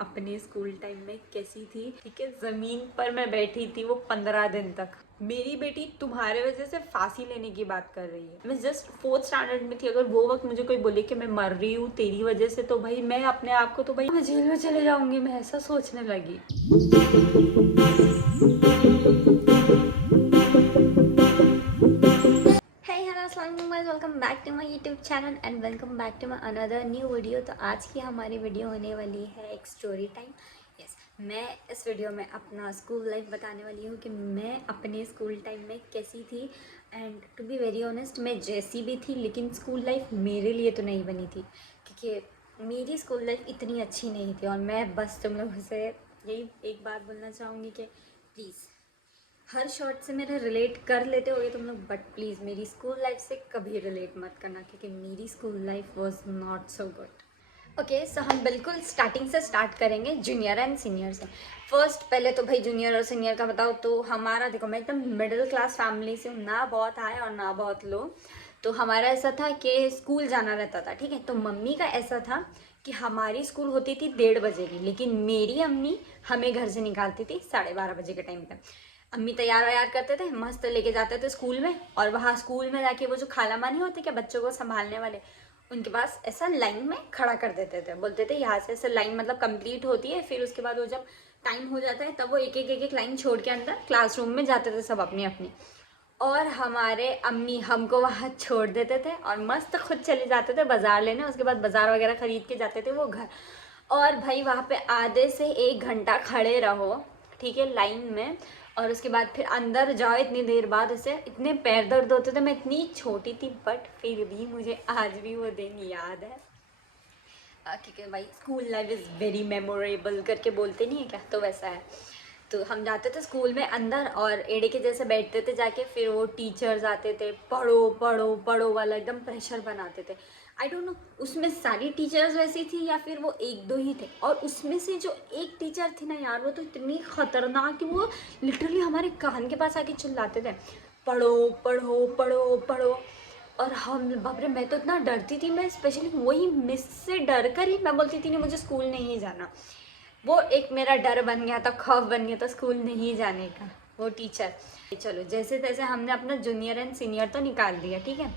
अपने school time में कैसी थी। ठीक है, जमीन पर मैं बैठी थी वो 15 दिन तक। मेरी बेटी तुम्हारे वजह से फांसी लेने की बात कर रही है। मैं जस्ट 4th स्टैंडर्ड में थी। अगर वो वक्त मुझे कोई बोले कि मैं मर रही हूँ तेरी वजह से, तो भाई मैं अपने आप को तो भाई मैं जेल में चले जाऊंगी, मैं ऐसा सोचने लगी। Hey, hello, अस्सलाम वालेकुम guys, welcome back to my YouTube channel and welcome back to my another new video. तो आज की हमारी वीडियो होने वाली है एक स्टोरी टाइम। यस, मैं इस वीडियो में अपना स्कूल लाइफ बताने वाली हूँ कि मैं अपने स्कूल टाइम में कैसी थी। And to be very honest, मैं जैसी भी थी लेकिन स्कूल लाइफ मेरे लिए तो नहीं बनी थी, क्योंकि मेरी स्कूल लाइफ इतनी अच्छी नहीं थी। और मैं बस तुम लोगों से यही एक बात बोलना चाहूँगी कि प्लीज़ हर शॉर्ट से मेरा रिलेट कर लेते होगे तुम लोग, बट प्लीज़ मेरी स्कूल लाइफ से कभी रिलेट मत करना, क्योंकि मेरी school life was not so good. Okay, so हम बिल्कुल स्टार्टिंग से स्टार्ट करेंगे, जूनियर एंड सीनियर से। फर्स्ट पहले तो भाई जूनियर और सीनियर का बताओ तो हमारा देखो, मैं एकदम मिडिल क्लास फैमिली से हूँ, ना बहुत हाई और ना बहुत लो। तो हमारा ऐसा था कि स्कूल जाना रहता था। ठीक है, तो मम्मी का ऐसा था कि हमारी स्कूल होती थी 1:30 की, लेकिन मेरी अम्मी हमें घर से निकालती थी 12:30 बजे के टाइम पे। अम्मी तैयार वैयार करते थे, मस्त लेके जाते थे स्कूल में। और वहाँ स्कूल में जाके वो जो खाला मानी होते क्या बच्चों को संभालने वाले, उनके पास ऐसा लाइन में खड़ा कर देते थे। बोलते थे यहाँ से ऐसे लाइन मतलब कंप्लीट होती है, फिर उसके बाद वो जब टाइम हो जाता है तब वो एक एक लाइन छोड़ के अंदर क्लासरूम में जाते थे सब अपनी अपनी। और हमारे अम्मी हमको वहाँ छोड़ देते थे और मस्त खुद चले जाते थे बाज़ार लेने। उसके बाद बाज़ार वगैरह ख़रीद के जाते थे वो घर। और भाई वहाँ पे आधे से 1 घंटा खड़े रहो, ठीक है, लाइन में। और उसके बाद फिर अंदर जाओ, इतनी देर बाद ऐसे इतने पैर दर्द होते थे। मैं इतनी छोटी थी बट फिर भी मुझे आज भी वो दिन याद है, क्योंकि भाई school life is very memorable करके बोलते नहीं है क्या, तो वैसा है। तो हम जाते थे स्कूल में अंदर और एड़े के जैसे बैठते थे जाके, फिर वो टीचर्स आते थे, पढ़ो पढ़ो पढ़ो वाला एकदम प्रेशर बनाते थे। आई डोंट नो उसमें सारी टीचर्स वैसी थी या फिर वो एक दो ही थे। और उसमें से जो एक टीचर थी ना यार, वो तो इतनी खतरनाक कि वो लिटरली हमारे कान के पास आके चिल्लाते थे, पढ़ो पढ़ो पढ़ो पढ़ो। और हम बाप रे, मैं तो इतना डरती थी। मैं स्पेशली वही मिस से डर कर ही मैं बोलती थी नहीं मुझे स्कूल नहीं जाना। वो एक मेरा डर बन गया था, खौफ बन गया था स्कूल नहीं जाने का, वो टीचर। चलो जैसे तैसे हमने अपना जूनियर एंड सीनियर तो निकाल दिया, ठीक है।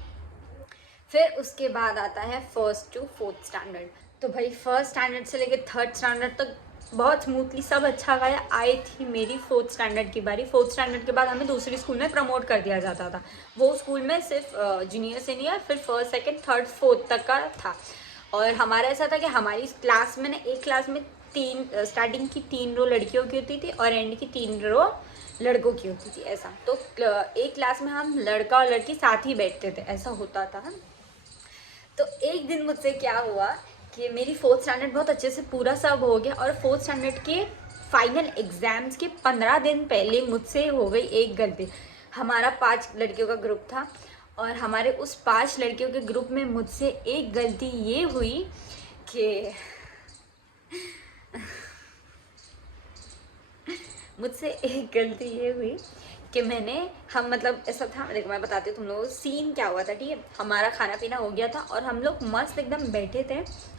फिर उसके बाद आता है 1st to 4th स्टैंडर्ड। तो भाई 1st स्टैंडर्ड से लेके 3rd स्टैंडर्ड तक बहुत स्मूथली सब अच्छा गया। आई थी मेरी 4th स्टैंडर्ड की बारी। 4th स्टैंडर्ड के बाद हमें दूसरी स्कूल में प्रमोट कर दिया जाता था। वो स्कूल में सिर्फ जूनियर सीनियर फिर 1st 2nd 3rd 4th तक का था। और हमारा ऐसा था कि हमारी क्लास में ना, एक क्लास में स्टार्टिंग की 3 रो लड़कियों की होती थी और एंड की 3 रो लड़कों की होती थी। ऐसा तो एक क्लास में हम लड़का और लड़की साथ ही बैठते थे, ऐसा होता था। तो एक दिन मुझसे क्या हुआ कि मेरी 4th स्टैंडर्ड बहुत अच्छे से पूरा सब हो गया और 4th स्टैंडर्ड के फाइनल एग्ज़ाम्स के 15 दिन पहले मुझसे हो गई एक गलती। हमारा 5 लड़कियों का ग्रुप था और हमारे उस 5 लड़कियों के ग्रुप में मुझसे एक गलती ये हुई कि मुझसे एक गलती ये हुई कि हम मतलब ऐसा था, देखो मैं बताती हूँ तुम लोगों को सीन क्या हुआ था। ठीक है, हमारा खाना पीना हो गया था और हम लोग मस्त एकदम बैठे थे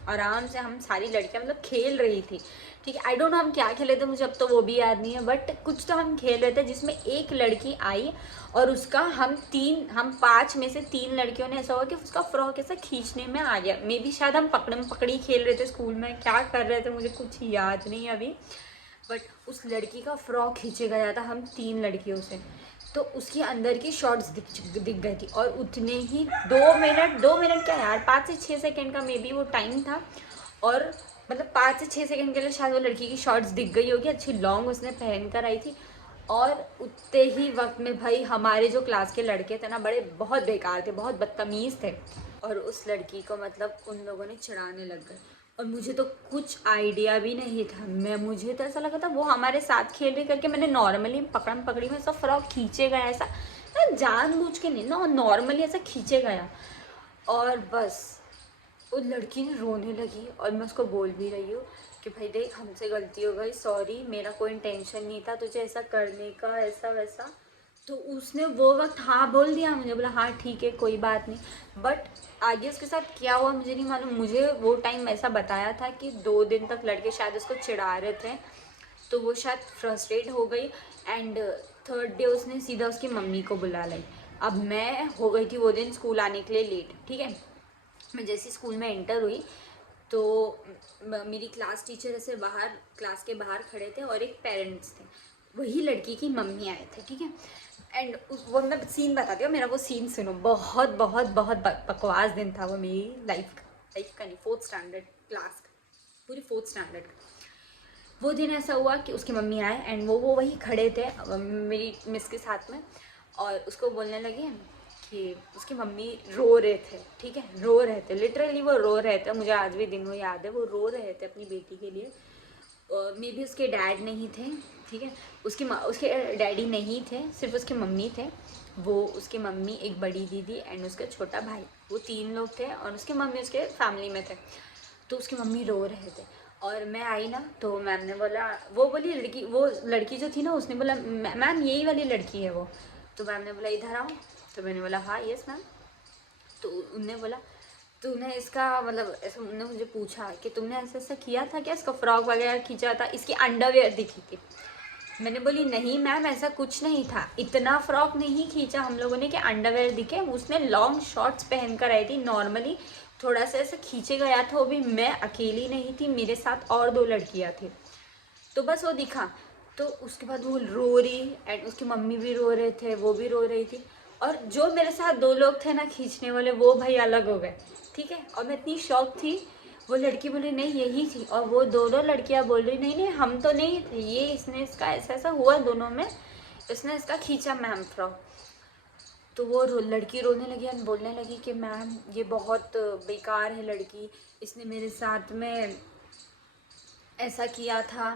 आराम से। हम सारी लड़कियाँ मतलब खेल रही थी, ठीक है। आई डोंट नो हम क्या खेले थे, मुझे अब तो वो भी याद नहीं है, बट कुछ तो हम खेल रहे थे जिसमें एक लड़की आई और उसका हम 5 में से 3 लड़कियों ने ऐसा हुआ कि उसका फ्रॉक ऐसा खींचने में आ गया। मे बी शायद हम पकड़म पकड़ी खेल रहे थे स्कूल में, क्या कर रहे थे मुझे कुछ याद नहीं अभी, बट उस लड़की का फ्रॉक खींचे गया था हम 3 लड़कियों से। तो उसकी अंदर की शॉर्ट्स दिख गई थी और उतने ही 2 मिनट क्या यार, 5 से 6 सेकेंड का मे बी वो टाइम था। और मतलब 5 से 6 सेकेंड के लिए शायद वो लड़की की शॉर्ट्स दिख गई होगी, अच्छी लॉन्ग उसने पहन कर आई थी। और उतने ही वक्त में भाई हमारे जो क्लास के लड़के थे ना, बड़े बहुत बेकार थे, बहुत बदतमीज़ थे। और उस लड़की को मतलब उन लोगों ने चिढ़ाने लग गए और मुझे तो कुछ आइडिया भी नहीं था। मुझे तो ऐसा लगा था वो हमारे साथ खेल रही करके मैंने नॉर्मली पकड़म पकड़ी में सब फ्रॉक खींचे गया, ऐसा मैं जानबूझ के नहीं ना, नॉर्मली ऐसा खींचे गया। और बस वो लड़की ने रोने लगी और मैं उसको बोल भी रही हूँ कि भाई देख हमसे गलती हो गई, सॉरी, मेरा कोई इंटेंशन नहीं था तुझे ऐसा करने का, ऐसा वैसा। तो उसने वो वक्त हाँ बोल दिया, मुझे बोला हाँ ठीक है कोई बात नहीं। बट आगे उसके साथ क्या हुआ मुझे नहीं मालूम। मुझे वो टाइम ऐसा बताया था कि 2 दिन तक लड़के शायद उसको चिढ़ा रहे थे, तो वो शायद फ्रस्ट्रेट हो गई एंड थर्ड डे उसने सीधा उसकी मम्मी को बुला लाई। अब मैं हो गई थी वो दिन स्कूल आने के लिए लेट, ठीक है। मैं जैसे स्कूल में एंटर हुई तो मेरी क्लास टीचर ऐसे बाहर, क्लास के बाहर खड़े थे और एक पेरेंट्स थे, वही लड़की की मम्मी आए थे, ठीक है। एंड वो मैं सीन बताती हूँ, मेरा वो सीन सुनो, बहुत बहुत बहुत बकवास दिन था वो मेरी लाइफ का नहीं, 4th स्टैंडर्ड क्लास का, पूरी 4th स्टैंडर्ड का। वो दिन ऐसा हुआ कि उसकी मम्मी आए एंड वो वही खड़े थे मेरी मिस के साथ में, और उसको बोलने लगे कि उसकी मम्मी रो रहे थे, ठीक है, रो रहे थे, लिटरली वो रो रहे थे, मुझे आज भी दिन वो याद है, वो रो रहे थे अपनी बेटी के लिए। मे बी उसके डैड नहीं थे, ठीक है, उसके डैडी नहीं थे, सिर्फ उसके मम्मी थे। वो उसकी मम्मी, एक बड़ी दीदी एंड उसका छोटा भाई, वो 3 लोग थे और उसके मम्मी उसके फैमिली में थे। तो उसकी मम्मी रो रहे थे और मैं आई ना, तो मैम ने बोला, वो बोली लड़की, वो लड़की जो थी ना, उसने बोला मैम यही वाली लड़की है वो। तो मैम ने बोला इधर आओ। तो मैंने बोला हाँ यस मैम। तो उनने बोला तूने इसका मतलब ऐसा, उन्होंने मुझे पूछा कि तुमने ऐसा ऐसा किया था क्या, इसका फ्रॉक वगैरह खींचा था, इसकी अंडरवेयर दिखी थी। मैंने बोली नहीं मैम ऐसा कुछ नहीं था, इतना फ्रॉक नहीं खींचा हम लोगों ने कि अंडरवेयर दिखे, उसने लॉन्ग शॉर्ट्स पहन कर आई थी नॉर्मली, थोड़ा सा ऐसे खींचे गया था, वो भी मैं अकेली नहीं थी, मेरे साथ और 2 लड़कियां थी, तो बस वो दिखा। तो उसके बाद वो रो रही एंड उसकी मम्मी भी रो रहे थे, वो भी रो रही थी, और जो मेरे साथ 2 लोग थे ना खींचने वाले, वो भाई अलग हो गए, ठीक है। और मैं इतनी शॉक थी, वो लड़की बोली नहीं यही थी, और वो दोनों लड़कियां बोल रही नहीं नहीं हम तो नहीं थे, ये इसने इसका ऐसा ऐसा हुआ दोनों में, इसने इसका खींचा मैम फ्रॉक। तो वो लड़की रोने लगी और बोलने लगी कि मैम ये बहुत बेकार है लड़की, इसने मेरे साथ में ऐसा किया था,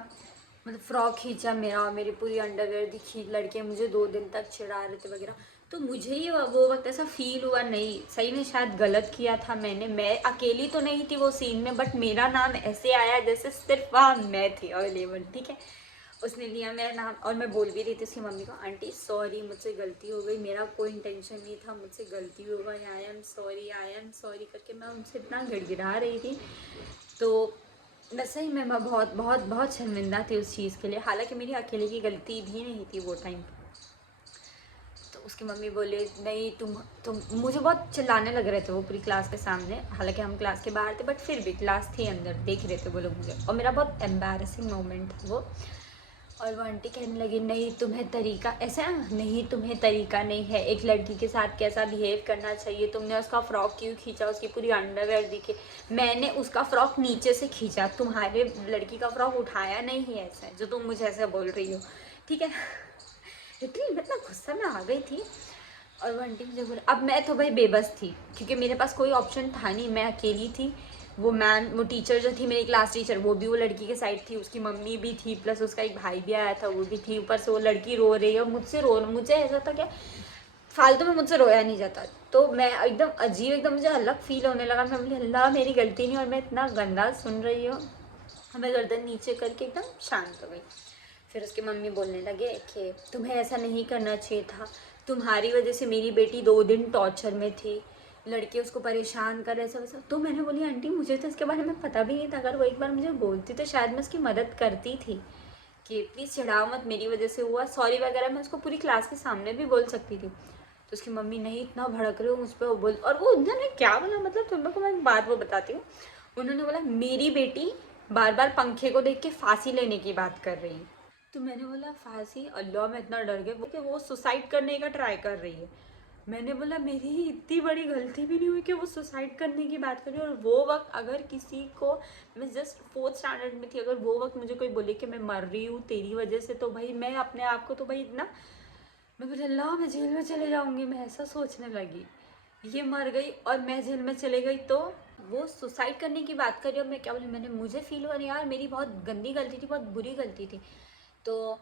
मतलब फ्रॉक खींचा मेरा और मेरी पूरी अंडरवेयर दिखी, लड़के मुझे 2 दिन तक चिढ़ा रहे थे वगैरह। तो मुझे ये वो वक्त ऐसा फील हुआ, नहीं सही में शायद गलत किया था मैंने, मैं अकेली तो नहीं थी वो सीन में, बट मेरा नाम ऐसे आया जैसे सिर्फ वहाँ मैं थी अवेलेबल, ठीक है। उसने लिया मेरा नाम और मैं बोल भी रही थी उसकी मम्मी को, आंटी सॉरी मुझसे गलती हो गई, मेरा कोई इंटेंशन नहीं था, मुझसे गलती हो गई, आई एम सॉरी करके मैं उनसे इतना गिड़गिड़ा रही थी। तो वैसे ही मैं बहुत बहुत बहुत शर्मिंदा थी उस चीज़ के लिए, हालांकि मेरी अकेले की गलती भी नहीं थी वो टाइम। तो उसकी मम्मी बोले नहीं तुम मुझे बहुत चिल्लाने लग रहे थे वो पूरी क्लास के सामने, हालांकि हम क्लास के बाहर थे बट फिर भी क्लास थी अंदर, देख रहे थे वो लोग मुझे, और मेरा बहुत एम्बैरसिंग मोमेंट था वो। और वो आंटी कहने लगी नहीं तुम्हें तरीका ऐसा नहीं, तुम्हें तरीका नहीं है एक लड़की के साथ कैसा बिहेव करना चाहिए, तुमने उसका फ्रॉक क्यों खींचा, उसकी पूरी अंडरवेयर दिखे, मैंने उसका फ्रॉक नीचे से खींचा, तुम्हारे लड़की का फ्रॉक उठाया नहीं है, ऐसा जो तुम मुझे ऐसे बोल रही हो, ठीक है। लिटरली मैं इतना गुस्सा में आ गई थी। और वो आंटी मुझे बोला, अब मैं तो भाई बेबस थी क्योंकि मेरे पास कोई ऑप्शन था नहीं, मैं अकेली थी। वो मैम, वो टीचर जो थी मेरी क्लास टीचर, वो भी वो लड़की के साइड थी, उसकी मम्मी भी थी, प्लस उसका एक भाई भी आया था वो भी थी, ऊपर से वो लड़की रो रही है और मुझे ऐसा था क्या फालतू में मुझसे रोया नहीं जाता, तो मैं एकदम अजीब, एकदम मुझे अलग फील होने लगा, मैं बोली अल्लाह मेरी गलती नहीं और मैं इतना गंदा सुन रही हूँ। मैं गर्दन नीचे करके एकदम शांत हो गई। फिर उसकी मम्मी बोलने लगे कि तुम्हें ऐसा नहीं करना चाहिए था, तुम्हारी वजह से मेरी बेटी 2 दिन टॉर्चर में थी, लड़के उसको परेशान कर ऐसा वैसा। तो मैंने बोली आंटी मुझे तो इसके बारे में पता भी नहीं था, अगर वो एक बार मुझे बोलती तो शायद मैं उसकी मदद करती थी कि प्लीज़ चिढ़ाओ मत, मेरी वजह से हुआ, सॉरी वगैरह मैं उसको पूरी क्लास के सामने भी बोल सकती थी। तो उसकी मम्मी नहीं इतना भड़क रहे हो मुझ पर, वो बोल, और वो उन्होंने क्या बोला, मतलब तुम लोग को मैं बात वो बताती हूँ। उन्होंने बोला मेरी बेटी बार बार पंखे को देख के फांसी लेने की बात कर रही है। तो मैंने बोला फांसी, अल्लाह मैं इतना डर गया कि वो सुसाइड करने का ट्राई कर रही है। मैंने बोला मेरी इतनी बड़ी गलती भी नहीं हुई कि वो सुसाइड करने की बात करी, और वो वक्त अगर किसी को, मैं जस्ट 4th स्टैंडर्ड में थी, अगर वो वक्त मुझे कोई बोले कि मैं मर रही हूँ तेरी वजह से, तो भाई मैं अपने आप को तो भाई इतना, मैं बोले अल्लाह मैं जेल में चले जाऊँगी, मैं ऐसा सोचने लगी। ये मर गई और मैं जेल में चले गई, तो वो सुसाइड करने की बात करी और मैं क्या बोली, मुझे फील हुआ नहीं यार मेरी बहुत गंदी गलती थी, बहुत बुरी गलती थी। तो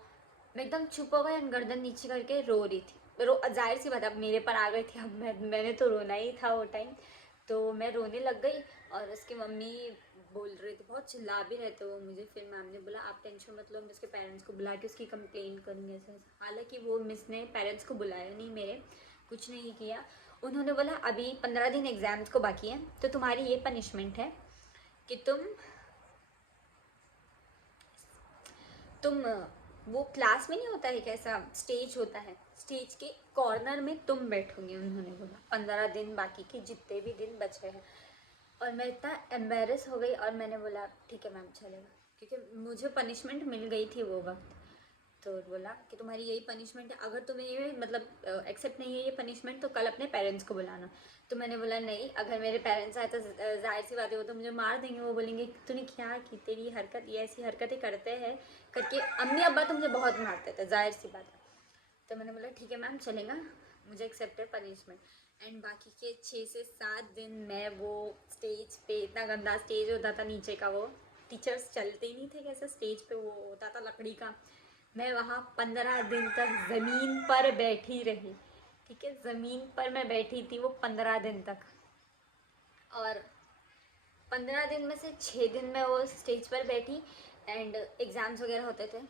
मैं एकदम चुप हो गई और गर्दन नीचे करके रो रही थी, जाहिर सी बात अब मेरे पर आ गई थी, अब मैंने तो रोना ही था वो टाइम। तो मैं रोने लग गई और उसकी मम्मी बोल रहे थे, बहुत चिल्ला भी रहे थे वो मुझे। फिर मैम ने बोला आप टेंशन मत लो, मैं उसके पेरेंट्स को बुला के उसकी कंप्लेन करूँगी ऐसा ऐसा। हालांकि वो मिस ने पेरेंट्स को बुलाया नहीं, मेरे कुछ नहीं किया। उन्होंने बोला अभी 15 दिन एग्ज़ाम्स को बाकी हैं, तो तुम्हारी ये पनिशमेंट है कि तुम वो क्लास में नहीं होता है कैसा स्टेज होता है, स्टेज के कॉर्नर में तुम बैठोगे। उन्होंने बोला 15 दिन बाकी के जितने भी दिन बचे हैं। और मैं इतना एम्बेरस हो गई और मैंने बोला ठीक है मैम चलेगा, क्योंकि मुझे पनिशमेंट मिल गई थी वो वक्त। तो बोला कि तुम्हारी यही पनिशमेंट है, अगर तुम्हें ये मतलब एक्सेप्ट नहीं है ये पनिशमेंट तो कल अपने पेरेंट्स को बुलाना। तो मैंने बोला नहीं, अगर मेरे पेरेंट्स आए तो जाहिर सी बात है वो तो मुझे मार देंगे। वो बोलेंगे तूने क्या की, तेरी हरकत ये ऐसी हरकतें करते हैं करके अम्मी अब्बा तो मुझे बहुत मारते थे, जाहिर सी बात है। तो मैंने बोला ठीक है मैम चलेगा, मुझे एक्सेप्ट है पनिशमेंट। एंड बाकी के 6 से 7 दिन मैं वो स्टेज पे, इतना गंदा स्टेज होता था नीचे का, वो टीचर्स चलते ही नहीं थे कैसे, स्टेज पे वो होता था लकड़ी का। मैं वहाँ 15 दिन तक ज़मीन पर बैठी रही, ठीक है, ज़मीन पर मैं बैठी थी वो 15 दिन तक। और 15 दिन में से 6 दिन मैं वो स्टेज पर बैठी एंड एग्ज़ाम्स वगैरह होते थे।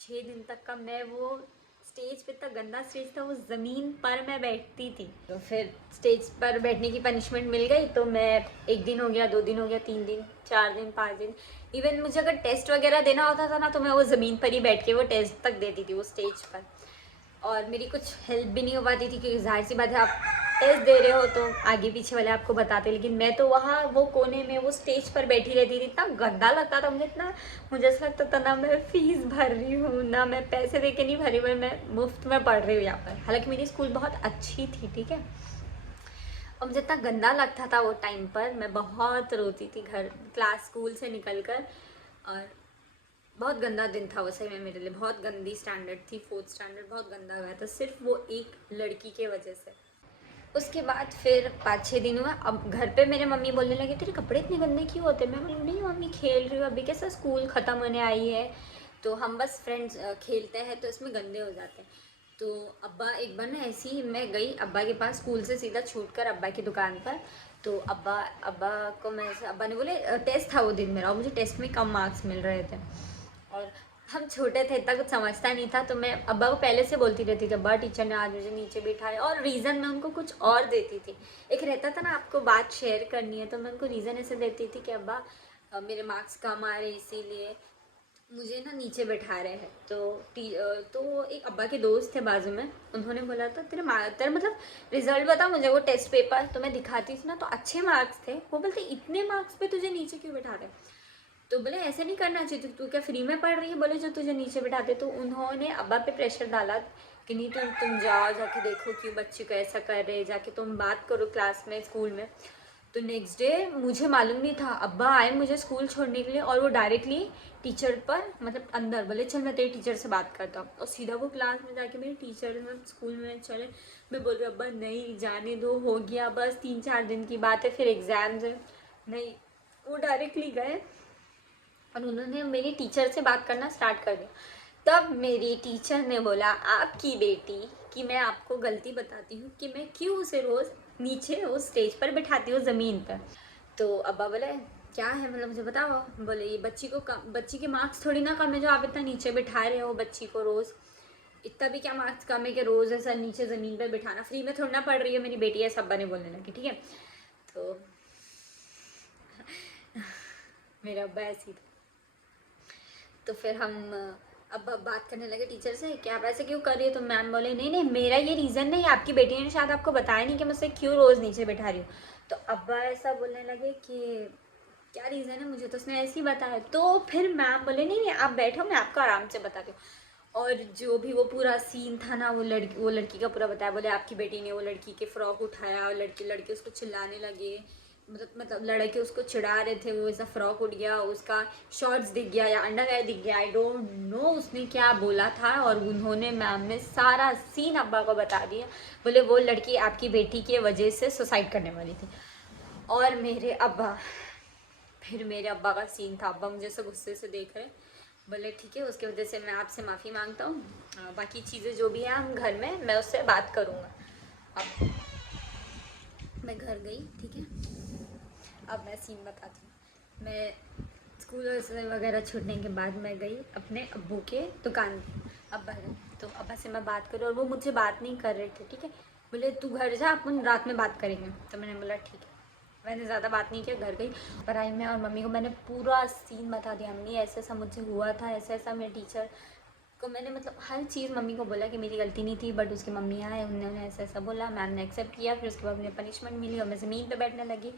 6 दिन तक का मैं वो स्टेज पे, इतना गंदा स्टेज था, वो ज़मीन पर मैं बैठती थी। तो फिर स्टेज पर बैठने की पनिशमेंट मिल गई, तो मैं 1 दिन हो गया, 2 दिन हो गया, 3 दिन, 4 दिन, 5 दिन, इवन मुझे अगर टेस्ट वगैरह देना होता था ना तो मैं वो ज़मीन पर ही बैठ के वो टेस्ट तक देती थी वो स्टेज पर। और मेरी कुछ हेल्प भी नहीं हो पाती थी, क्योंकि जाहिर सी बात है आप टेस्ट दे रहे हो तो आगे पीछे वाले आपको बताते। लेकिन मैं तो वहाँ वो कोने में वो स्टेज पर बैठी रहती थी, इतना गंदा लगता था मुझे, इतना मुझे ऐसा लगता था ना मैं फ़ीस भर रही हूँ, ना मैं पैसे दे के नहीं भरी हुई, मैं मुफ्त में पढ़ रही हूँ यहाँ पर। हालांकि मेरी स्कूल बहुत अच्छी थी, ठीक है। और मुझे इतना गंदा लगता था वो टाइम पर, मैं बहुत रोती थी घर क्लास स्कूल से निकल कर। और बहुत गंदा दिन था वो सही में मेरे लिए, बहुत गंदी स्टैंडर्ड थी, 4th स्टैंडर्ड बहुत गंदा गया था सिर्फ वो एक लड़की के वजह से। उसके बाद फिर 5-6 दिन हुआ। अब घर पे मेरे मम्मी बोलने लगे तेरे कपड़े इतने गंदे क्यों होते। मैं बोली नहीं मम्मी खेल रही हूँ, अभी कैसा स्कूल ख़त्म होने आई है तो हम बस फ्रेंड्स खेलते हैं तो इसमें गंदे हो जाते हैं। तो अब्बा एक बार ना ऐसी ही मैं गई अब्बा के पास, स्कूल से सीधा छूट कर अब्बा की दुकान पर। तो अब्बा को मैं, अब्बा ने बोले टेस्ट था वो दिन मेरा और मुझे टेस्ट में कम मार्क्स मिल रहे थे और हम छोटे थे, इतना कुछ समझता नहीं था। तो मैं अब्बा को पहले से बोलती रहती थी अब्बा टीचर ने आज मुझे नीचे बिठाया, और रीज़न मैं उनको कुछ और देती थी। एक रहता था ना आपको बात शेयर करनी है, तो मैं उनको रीज़न ऐसे देती थी कि अब्बा मेरे मार्क्स कम आ रहे इसीलिए मुझे ना नीचे बैठा रहे हैं। तो एक अब्बा के दोस्त थे बाजू में, उन्होंने बोला था तेरा मतलब रिजल्ट बता मुझे वो टेस्ट पेपर। तो मैं दिखाती थी ना तो अच्छे मार्क्स थे, वो बोलते इतने मार्क्स पे तुझे नीचे क्यों बैठा रहे। तो बोले ऐसे नहीं करना चाहिए, तू क्या फ्री में पढ़ रही है, बोले जो तुझे नीचे बैठाते। तो उन्होंने अब्बा पे प्रेशर डाला कि नहीं तुम जाओ जाके देखो क्यों बच्चे को ऐसा कर रहे, जाके तुम बात करो क्लास में स्कूल में। तो नेक्स्ट डे मुझे मालूम नहीं था, अब्बा आए मुझे स्कूल छोड़ने के लिए और वो डायरेक्टली टीचर पर मतलब अंदर बोले चल मैं तेरे टीचर से बात करता हूँ। और सीधा वो क्लास में जाके मेरे टीचर में स्कूल में चले। मैं बोल रही हूँ अब्बा नहीं जाने दो, हो गया बस 3-4 दिन की बात है, फिर एग्ज़ाम्स है। नहीं, वो डायरेक्टली गए और उन्होंने मेरी टीचर से बात करना स्टार्ट कर दिया। तब मेरी टीचर ने बोला आपकी बेटी कि मैं आपको गलती बताती हूँ कि मैं क्यों उसे रोज़ नीचे उस स्टेज पर बिठाती हूँ ज़मीन पर। तो अब्बा बोले क्या है मतलब मुझे बताओ। बोले ये बच्ची के मार्क्स थोड़ी ना कम है जो आप इतना नीचे बिठा रहे हो बच्ची को रोज़, इतना भी क्या मार्क्स कम है कि रोज़ ऐसा नीचे ज़मीन पर बिठाना, फ्री में थोड़ी ना पढ़ रही है मेरी बेटी, ऐसा अब्बा ने बोलने लगे, ठीक है। तो मेरा अब्बा ऐसी था। तो फिर हम अब बात करने लगे टीचर से कि आप ऐसे क्यों कर रही हो। तो मैम बोले नहीं नहीं मेरा ये रीज़न नहीं, आपकी बेटी ने शायद आपको बताया नहीं कि मुझसे क्यों रोज़ नीचे बैठा रही हूँ। तो अब्बा ऐसा बोलने लगे कि क्या रीज़न है, मुझे तो उसने ऐसे ही बताया। तो फिर मैम बोले नहीं नहीं आप बैठो मैं आपको आराम से बताती हूँ। और जो भी वो पूरा सीन था ना वो लड़की का पूरा बताया। बोले आपकी बेटी ने वो लड़की के फ्रॉक उठाया और लड़के उसको चिल्लाने लगे, मतलब लड़के उसको चिढ़ा रहे थे, वो ऐसा फ्रॉक उठ गया, उसका शॉर्ट्स दिख गया या अंडरवेयर दिख गया, आई डोंट नो उसने क्या बोला था। और उन्होंने मैम ने सारा सीन अब्बा को बता दिया। बोले वो लड़की आपकी बेटी की वजह से सुसाइड करने वाली थी। और फिर मेरे अब्बा का सीन था, अब्बा मुझे से गुस्से से देख रहे, बोले ठीक है उसकी वजह से मैं आपसे माफ़ी मांगता हूँ, बाकी चीज़ें जो भी हैं हम घर में मैं उससे बात करूँगा। अब मैं घर गई, ठीक है। अब मैं सीन बताती हूँ। मैं स्कूल से वगैरह छूटने के बाद मैं गई अपने अब्बू के दुकान पे। अब्बा ने तो अब्बा से मैं बात करी और वो मुझसे बात नहीं कर रहे थे, ठीक है। बोले तू घर जा, अपन रात में बात करेंगे। तो मैंने बोला ठीक है। मैंने ज़्यादा बात नहीं किया, घर गई पढ़ाई में और मम्मी को मैंने पूरा सीन बता दिया। मम्मी ऐसा ऐसा मुझसे हुआ था, ऐसा ऐसा मेरे टीचर को मैंने मतलब हर चीज़ मम्मी को बोला कि मेरी गलती नहीं थी, बट उसकी मम्मी आए, उन्होंने ऐसा ऐसा बोला, मैम ने एक्सेप्ट किया। फिर उसके बाद मुझे पनिशमेंट मिली और मैं ज़मीन पे बैठने लगी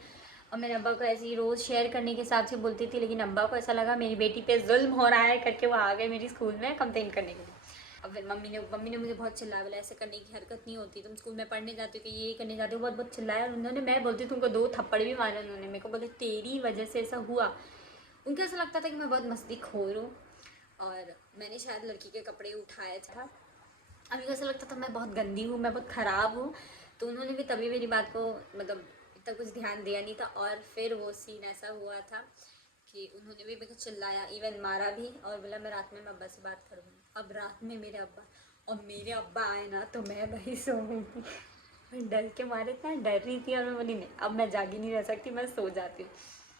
और मेरे अब्बा को ऐसे ही रोज़ शेयर करने के हिसाब से बोलती थी, लेकिन अब्बा को ऐसा लगा मेरी बेटी पे जुल्म हो रहा है करके वो आ गए मेरी स्कूल में कंप्लेन करने के लिए। अब फिर मम्मी ने मुझे बहुत चिल्लाया, बोला ऐसे करने की हरकत नहीं होती, तुम स्कूल में पढ़ने जाते हो कि ये करने जाते हो, बहुत बहुत चिल्लाया। और उन्होंने, मैं बोलती तुमको 2 थप्पड़ भी मारे उन्होंने मेरे को, बोले तेरी वजह से ऐसा हुआ। उनको ऐसा लगता था कि मैं बहुत मस्तीखोर हूँ और मैंने शायद लड़की के कपड़े उठाए था। अभी को ऐसा लगता था मैं बहुत गंदी हूँ, मैं बहुत ख़राब हूँ। तो उन्होंने भी तभी मेरी बात को मतलब इतना कुछ ध्यान दिया नहीं था। और फिर वो सीन ऐसा हुआ था कि उन्होंने भी मेरे को चिल्लाया, इवन मारा भी और बोला मैं रात में अब्बा से बात करूँगी। अब रात में मेरे अब्बा आए ना तो मैं वही सो गई थी। मैं डर के मारे इतना डर रही थी और मैं बोली नहीं अब मैं जागी नहीं रह सकती, मैं सो जाती हूँ।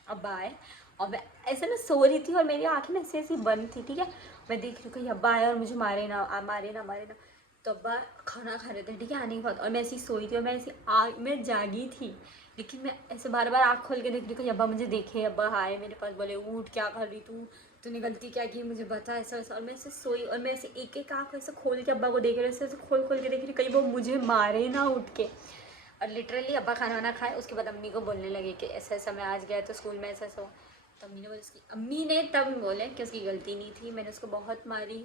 अब्बा आए और मैं ऐसे ना सो रही थी और मेरी आँखें ना ऐसी ऐसी बंद थी, ठीक है। मैं देख रही हूँ कहीं अब्बा आए और मुझे मारे ना मारे ना मारे ना। तो अब्बा खाना खा रहे थे, ठीक है, आने के बाद। और मैं ऐसी सोई थी और मैं ऐसी मैं जागी थी, लेकिन मैं ऐसे बार बार आँख खोल के देख रही हूँ कि अब्बा मुझे देखे, अब्बा आए मेरे पास, बोले उठ क्या कर रही तूने गलती क्या की, मुझे बता, ऐसा ऐसा। और मैं ऐसे सोई और मैं ऐसे एक एक आँख ऐसे खोल के अब्बा को देख रही हूँ, ऐसे खोल खोल के देख रही, कहीं वो मुझे मारे ना उठ के। और लिटरली अब्बा खाना वाना खाए उसके बाद अम्मी को बोलने लगे कि ऐसा ऐसा मैं आज गया तो स्कूल में ऐसा ऐसा हुआ। तो अम्मी ने तब बोले कि उसकी गलती नहीं थी, मैंने उसको बहुत मारी।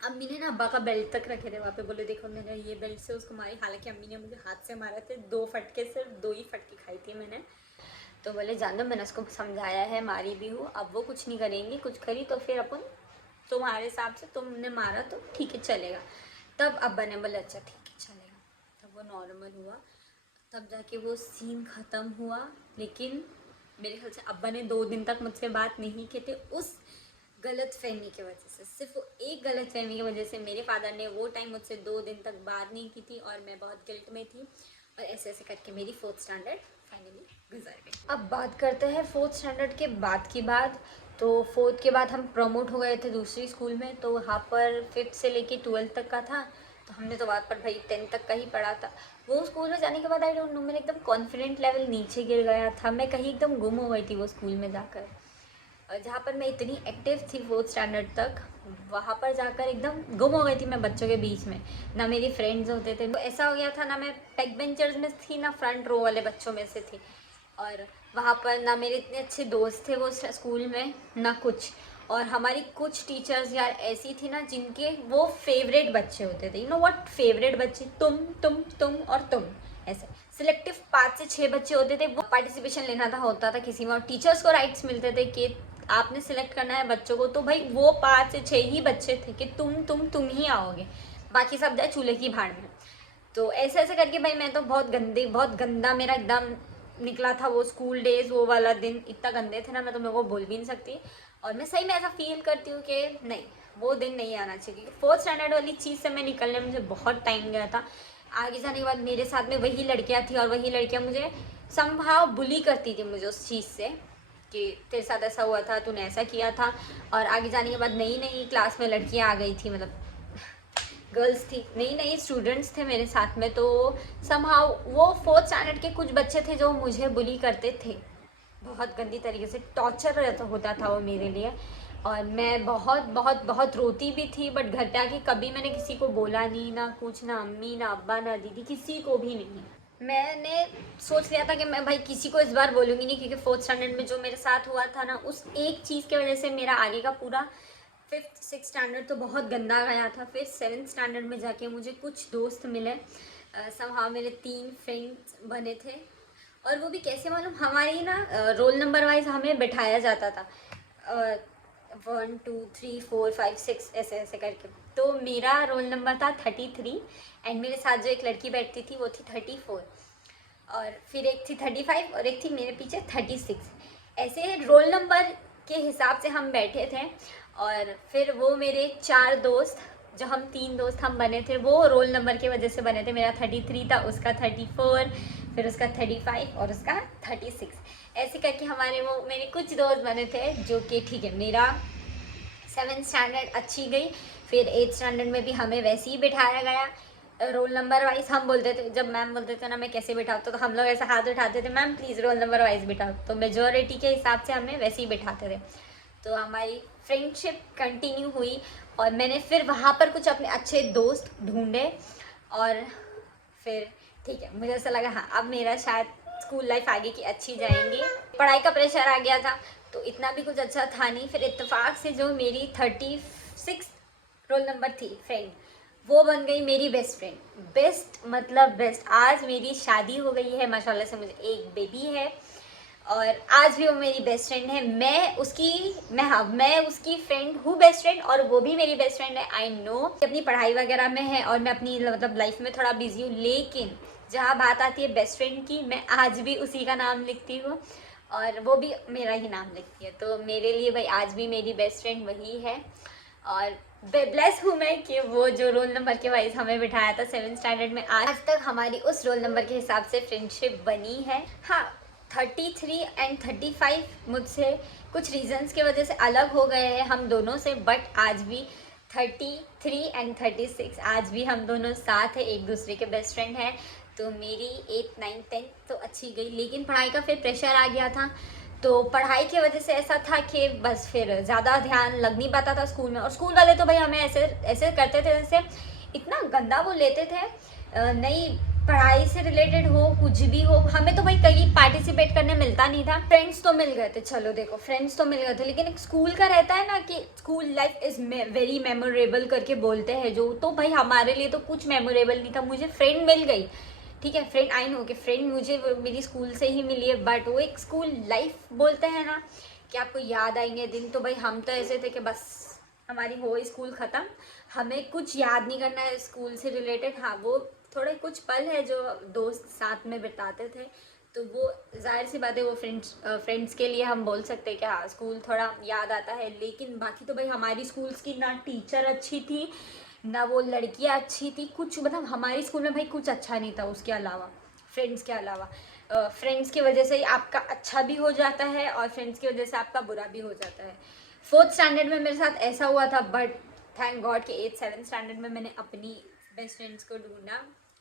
अम्मी ने ना अब्बा का बेल्ट तक रखे थे वहाँ पे, बोले देखो मैंने ये बेल्ट से उसको मारी। हालांकि अम्मी ने मुझे हाथ से मारा थे, 2 फटके, सिर्फ 2 ही फटके खाई थी मैंने। तो बोले जान दो, मैंने उसको समझाया है, मारी भी हूँ, अब वो कुछ नहीं करेंगी, कुछ करी तो फिर अपन तुम्हारे हिसाब से, तुमने मारा तो ठीक है चलेगा। तब अब्बा ने बोला अच्छा ठीक है चलेगा। तब वो नॉर्मल हुआ, तब जाके वो सीन ख़त्म हुआ। लेकिन मेरे ख्याल से अब्बा ने 2 दिन तक मुझसे बात नहीं की थी उस गलत फहमी की वजह से। सिर्फ एक गलत फहमी की वजह से मेरे फादर ने वो टाइम मुझसे 2 दिन तक बात नहीं की थी और मैं बहुत गिल्ट में थी। और ऐसे ऐसे करके मेरी 4th स्टैंडर्ड फाइनली गुजर गई। अब बात करते हैं 4th स्टैंडर्ड के बाद की बात। तो 4th के बाद हम प्रमोट हो गए थे दूसरी स्कूल में, तो वहाँ पर 5th से लेके 12th तक का था। तो हमने तो बात पर भाई 10th तक का ही पढ़ा था। वो स्कूल में जाने के बाद आई डोंट नो मेरा एकदम कॉन्फिडेंट लेवल नीचे गिर गया था, मैं कहीं एकदम गुम हो गई थी वो स्कूल में जाकर। और जहाँ पर मैं इतनी एक्टिव थी 4th स्टैंडर्ड तक, वहाँ पर जाकर एकदम गुम हो गई थी मैं बच्चों के बीच में। ना मेरी फ्रेंड्स होते थे, तो ऐसा हो गया था ना मैं बैक बेंचर्स में थी ना फ्रंट रो वाले बच्चों में से थी। और वहाँ पर ना मेरे इतने अच्छे दोस्त थे वो स्कूल में, ना कुछ। और हमारी कुछ टीचर्स यार ऐसी थी ना जिनके वो फेवरेट बच्चे होते थे, यू नो व्हाट, फेवरेट बच्चे, तुम और तुम, ऐसे सिलेक्टिव 5 से 6 बच्चे होते थे। वो पार्टिसिपेशन लेना था होता था किसी में और टीचर्स को राइट्स मिलते थे कि आपने सिलेक्ट करना है बच्चों को। तो भाई वो 5 से 6 ही बच्चे थे कि तुम ही आओगे, बाकी सब जाए चूल्हे की भाड़ में। तो ऐसे ऐसे करके भाई मैं तो बहुत गंदा मेरा एकदम निकला था वो स्कूल डेज। वो वाला दिन इतना गंदे थे ना, मैं तो मेरे को बोल भी नहीं सकती। और मैं सही में ऐसा फील करती हूँ कि नहीं, वो दिन नहीं आना चाहिए, क्योंकि 4th स्टैंडर्ड वाली चीज़ से मैं निकलने में मुझे बहुत टाइम गया था। आगे जाने के बाद मेरे साथ में वही लड़कियाँ थी और वही लड़कियाँ मुझे समहाउ बुली करती थी मुझे उस चीज़ से कि तेरे साथ ऐसा हुआ था, तूने ऐसा किया था। और आगे जाने के बाद नई नई क्लास में लड़कियाँ आ गई थी, मतलब गर्ल्स थी, नई नई स्टूडेंट्स थे मेरे साथ में। तो समहाउ वो 4th स्टैंडर्ड के कुछ बच्चे थे जो मुझे बुली करते थे, बहुत गंदी तरीके से टॉर्चर होता था वो मेरे लिए। और मैं बहुत बहुत बहुत रोती भी थी, बट घर पे आके कभी मैंने किसी को बोला नहीं, ना कुछ, ना अम्मी, ना अब्बा, ना दीदी, किसी को भी नहीं। मैंने सोच लिया था कि मैं भाई किसी को इस बार बोलूँगी नहीं, क्योंकि 4th स्टैंडर्ड में जो मेरे साथ हुआ था ना, उस एक चीज़ की वजह से मेरा आगे का पूरा 5th 6th स्टैंडर्ड तो बहुत गंदा गया था। फिर 7th स्टैंडर्ड में जाके मुझे कुछ दोस्त मिले, समहाउ मेरे 3 फ्रेंड्स बने थे। और वो भी कैसे मालूम, हमारी ना रोल नंबर वाइज हमें बैठाया जाता था, 1 2 3 4 5 6 ऐसे ऐसे करके। तो मेरा रोल नंबर था 33 एंड मेरे साथ जो एक लड़की बैठती थी वो थी 34, और फिर एक थी 35 और एक थी मेरे पीछे 36। ऐसे रोल नंबर के हिसाब से हम बैठे थे। और फिर वो मेरे 4 दोस्त, जो हम 3 दोस्त हम बने थे, वो रोल नंबर की वजह से बने थे। मेरा 33 था, उसका 34, फिर उसका 35 और उसका 36। ऐसे करके हमारे वो मेरे कुछ दोस्त बने थे जो कि ठीक है, मेरा 7th स्टैंडर्ड अच्छी गई, फिर 8th स्टैंडर्ड में भी हमें वैसे ही बिठाया गया रोल नंबर वाइज। हम बोलते थे, जब मैम बोलते थे ना मैं कैसे बिठाता, तो हम लोग ऐसा हाथ उठाते थे, ma'am please roll number wise बिठाओ, तो मेजोरिटी के हिसाब से हमें वैसे ही बिठाते थे। तो हमारी फ्रेंडशिप कंटिन्यू हुई और मैंने फिर वहाँ पर कुछ अपने अच्छे दोस्त ढूंढे और फिर ठीक है, मुझे ऐसा लगा हाँ अब मेरा शायद स्कूल लाइफ आगे की अच्छी जाएंगी। पढ़ाई का प्रेशर आ गया था तो इतना भी कुछ अच्छा था नहीं। फिर इत्तेफाक से जो मेरी 36 रोल नंबर थी फ्रेंड, वो बन गई मेरी बेस्ट फ्रेंड। बेस्ट मतलब बेस्ट। आज मेरी शादी हो गई है माशाल्लाह से, मुझे एक बेबी है और आज भी वो मेरी बेस्ट फ्रेंड है। मैं उसकी फ्रेंड हूँ, बेस्ट फ्रेंड, और वो भी मेरी बेस्ट फ्रेंड है। आई नो अपनी पढ़ाई वगैरह में है और मैं अपनी मतलब लाइफ में थोड़ा बिजी हूँ, लेकिन जहाँ बात आती है बेस्ट फ्रेंड की, मैं आज भी उसी का नाम लिखती हूँ और वो भी मेरा ही नाम लिखती है। तो मेरे लिए भाई आज भी मेरी बेस्ट फ्रेंड वही है और ब्लेस हूँ मैं कि वो जो रोल नंबर के वाइज हमें बिठाया था 7th स्टैंडर्ड में, आज तक हमारी उस रोल नंबर के हिसाब से फ्रेंडशिप बनी है। हाँ, 33 एंड 35 मुझसे कुछ रीजंस की वजह से अलग हो गए हैं हम दोनों से, बट आज भी 33 एंड 36 आज भी हम दोनों साथ हैं, एक दूसरे के बेस्ट फ्रेंड हैं। तो मेरी 8th 9th 10th तो अच्छी गई, लेकिन पढ़ाई का फिर प्रेशर आ गया था। तो पढ़ाई की वजह से ऐसा था कि बस फिर ज़्यादा ध्यान लग नहीं पाता था स्कूल में। और स्कूल वाले तो भाई हमें ऐसे ऐसे करते थे जैसे इतना गंदा वो लेते थे, नई पढ़ाई से रिलेटेड हो कुछ भी हो, हमें तो भाई कहीं पार्टिसिपेट करने मिलता नहीं था। फ्रेंड्स तो मिल गए थे, चलो देखो फ्रेंड्स तो मिल गए थे, लेकिन एक स्कूल का रहता है ना कि school life is very memorable करके बोलते हैं जो, तो भाई हमारे लिए तो कुछ मेमोरेबल नहीं था। मुझे फ्रेंड मिल गई, ठीक है, फ्रेंड आई नो कि फ्रेंड मुझे मेरी स्कूल से ही मिली है, बट वो एक स्कूल लाइफ बोलते हैं ना कि आपको याद आएंगे दिन, तो भाई हम तो ऐसे थे कि बस हमारी हो स्कूल ख़त्म, हमें कुछ याद नहीं करना है स्कूल से रिलेटेड। हाँ, वो थोड़े कुछ पल है जो दोस्त साथ में बिताते थे, तो वो जाहिर सी बात है वो फ्रेंड्स के लिए हम बोल सकते हैं कि हाँ स्कूल थोड़ा याद आता है। लेकिन बाकी तो भाई हमारी स्कूल्स की ना टीचर अच्छी थी ना वो लड़कियाँ अच्छी थी, कुछ मतलब हमारे स्कूल में भाई कुछ अच्छा नहीं था उसके अलावा, फ्रेंड्स के अलावा। फ्रेंड्स की वजह से ही आपका अच्छा भी हो जाता है और फ्रेंड्स की वजह से आपका बुरा भी हो जाता है। 4th स्टैंडर्ड में मेरे साथ ऐसा हुआ था, बट थैंक गॉड कि 8th 7th स्टैंडर्ड में मैंने अपनी बेस्ट फ्रेंड्स को ढूंढा।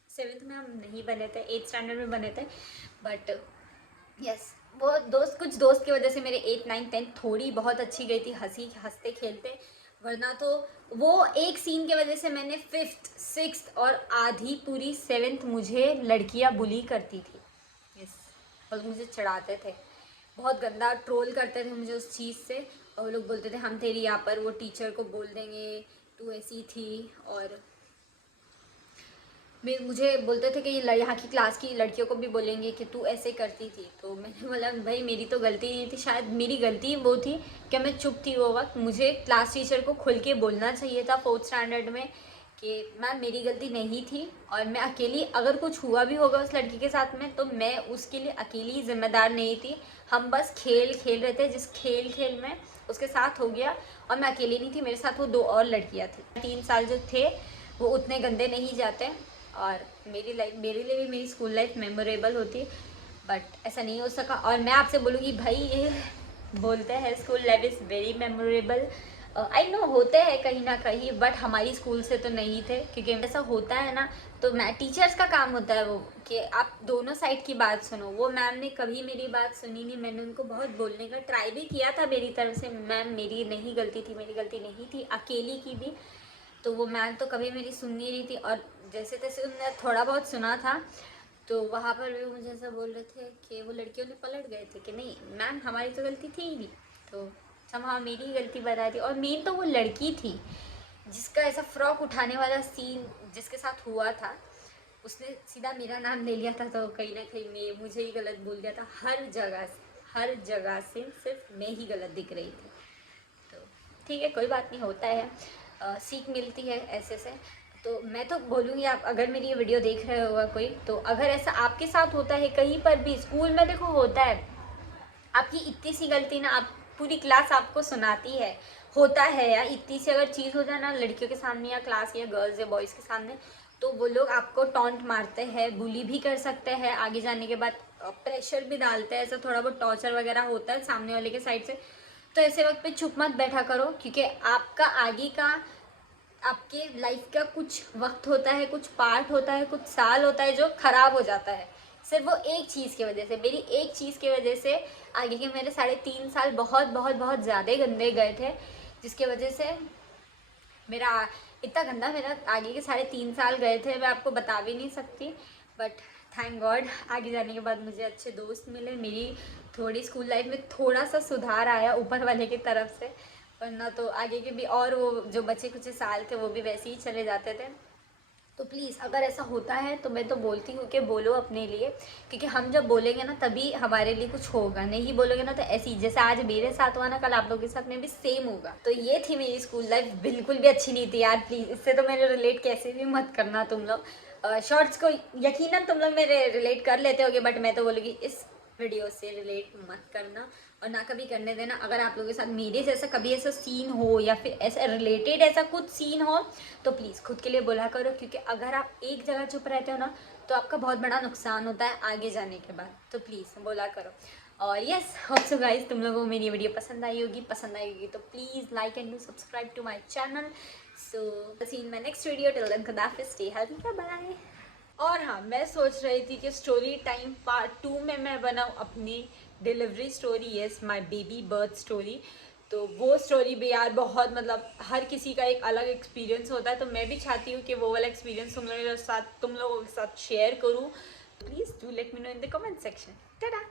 7th में हम नहीं बने थे, 8th स्टैंडर्ड में बने थे, बट यस वो कुछ दोस्त की वजह से मेरे 8th 9th 10th थोड़ी बहुत अच्छी गई थी, हंसते खेलते। वरना तो वो एक सीन की वजह से मैंने 5th 6th और आधी पूरी 7th मुझे लड़कियां बुली करती थी। यस, और मुझे चिढ़ाते थे, बहुत गंदा ट्रोल करते थे मुझे उस चीज़ से। और वो लोग बोलते थे हम तेरी यहाँ पर वो टीचर को बोल देंगे तू ऐसी थी, और मुझे बोलते थे कि ये यहाँ की क्लास की लड़कियों को भी बोलेंगे कि तू ऐसे करती थी। तो मैंने बोला भाई मेरी तो गलती नहीं थी, शायद मेरी गलती वो थी कि मैं चुप थी वो वक्त। मुझे क्लास टीचर को खुल के बोलना चाहिए था 4th स्टैंडर्ड में कि मैम मेरी गलती नहीं थी और मैं अकेली, अगर कुछ हुआ भी होगा उस लड़की के साथ में तो मैं उसके लिए अकेली ज़िम्मेदार नहीं थी। हम बस खेल खेल रहे थे, जिस खेल में उसके साथ हो गया और मैं अकेली नहीं थी, मेरे साथ वो 2 और लड़कियाँ थी। 3 साल जो थे वो उतने गंदे नहीं जाते और मेरे लिए भी मेरी स्कूल लाइफ मेमोरेबल होती, बट ऐसा नहीं हो सका। और मैं आपसे बोलूँगी भाई ये बोलते हैं school life is very memorable, I know होते हैं कहीं ना कहीं, बट हमारी स्कूल से तो नहीं थे, क्योंकि ऐसा होता है ना तो मैं टीचर्स का काम होता है वो कि आप दोनों साइड की बात सुनो। वो मैम ने कभी मेरी बात सुनी नहीं, मैंने उनको बहुत बोलने का ट्राई भी किया था मेरी तरफ से, मैम मेरी नहीं गलती थी, मेरी गलती नहीं थी अकेली की भी, तो वो मैम तो कभी मेरी सुननी नहीं थी। और जैसे तैसे उन्होंने थोड़ा बहुत सुना था तो वहाँ पर भी मुझे ऐसा बोल रहे थे कि वो लड़कियों ने पलट गए थे कि नहीं मैम हमारी तो गलती थी ही नहीं, तो हाँ मेरी ही गलती बता दी। और मेन तो वो लड़की थी जिसका ऐसा फ्रॉक उठाने वाला सीन जिसके साथ हुआ था, उसने सीधा मेरा नाम ले लिया था, तो कहीं ना कहीं मुझे ही गलत बोल दिया था। हर जगह से सिर्फ मैं ही गलत दिख रही थी। तो ठीक है, कोई बात नहीं, होता है, सीख मिलती है ऐसे से। तो मैं तो बोलूँगी आप अगर मेरी ये वीडियो देख रहे होगा कोई, तो अगर ऐसा आपके साथ होता है कहीं पर भी, स्कूल में देखो होता है आपकी इतनी सी गलती ना आप पूरी क्लास आपको सुनाती है, होता है यार, इतनी सी अगर चीज़ हो जाए ना लड़कियों के सामने या क्लास या गर्ल्स या बॉयज़ के सामने, तो वो लोग आपको टॉन्ट मारते हैं, बुली भी कर सकते हैं, आगे जाने के बाद प्रेशर भी डालते हैं, ऐसा थोड़ा बहुत टॉर्चर वगैरह होता है सामने वाले के साइड से। तो ऐसे वक्त पे चुप मत बैठा करो, क्योंकि आपका आगे का, आपके लाइफ का कुछ वक्त होता है, कुछ पार्ट होता है, कुछ साल होता है जो ख़राब हो जाता है सिर्फ वो एक चीज़ की वजह से। मेरी एक चीज़ की वजह से आगे के मेरे 3.5 साल बहुत बहुत बहुत ज़्यादा गंदे गए थे, जिसके वजह से मेरा इतना गंदा मेरा आगे के 3.5 साल गए थे, मैं आपको बता भी नहीं सकती। बट थैंक गॉड आगे जाने के बाद मुझे अच्छे दोस्त मिले, मेरी थोड़ी स्कूल लाइफ में थोड़ा सा सुधार आया ऊपर वाले की तरफ से, वरना तो आगे के भी और वो जो बचे कुछ साल थे वो भी वैसे ही चले जाते थे। तो प्लीज़ अगर ऐसा होता है तो मैं तो बोलती हूँ कि बोलो अपने लिए, क्योंकि हम जब बोलेंगे ना तभी हमारे लिए कुछ होगा, नहीं बोलोगे ना तो ऐसे ही जैसे आज मेरे साथ हुआ ना, कल आप लोगों के साथ में भी सेम होगा। तो ये थी मेरी स्कूल लाइफ, बिल्कुल भी अच्छी नहीं थी यार, प्लीज़ इससे तो मेरे रिलेट कैसे भी मत करना तुम लोग। शॉर्ट्स को यकीनन तुम लोग मेरे रिलेट कर लेते होगे, बट मैं तो बोलूँगी इस वीडियो से रिलेट मत करना और ना कभी करने देना। अगर आप लोगों के साथ मेरे जैसा कभी ऐसा सीन हो या फिर ऐसा रिलेटेड ऐसा कुछ सीन हो तो प्लीज़ खुद के लिए बोला करो, क्योंकि अगर आप एक जगह चुप रहते हो ना तो आपका बहुत बड़ा नुकसान होता है आगे जाने के बाद। तो प्लीज़ बोला करो। और यस, होप सो गाइस तुम लोगों को मेरी वीडियो पसंद आई होगी तो please like and subscribe to my channel. So see in my next video, till then खुदा हाफिज़, स्टे हेल्दी, बाय। और हाँ, मैं सोच रही थी कि स्टोरी टाइम पार्ट 2 में मैं बनाऊँ अपनी delivery story, yes my baby birth story. तो वो स्टोरी भी यार बहुत मतलब हर किसी का एक अलग एक्सपीरियंस होता है, तो मैं भी चाहती हूँ कि वो वाला एक्सपीरियंस तुम लोगों के साथ शेयर करूँ। Please do let me know in the comment section. Tata.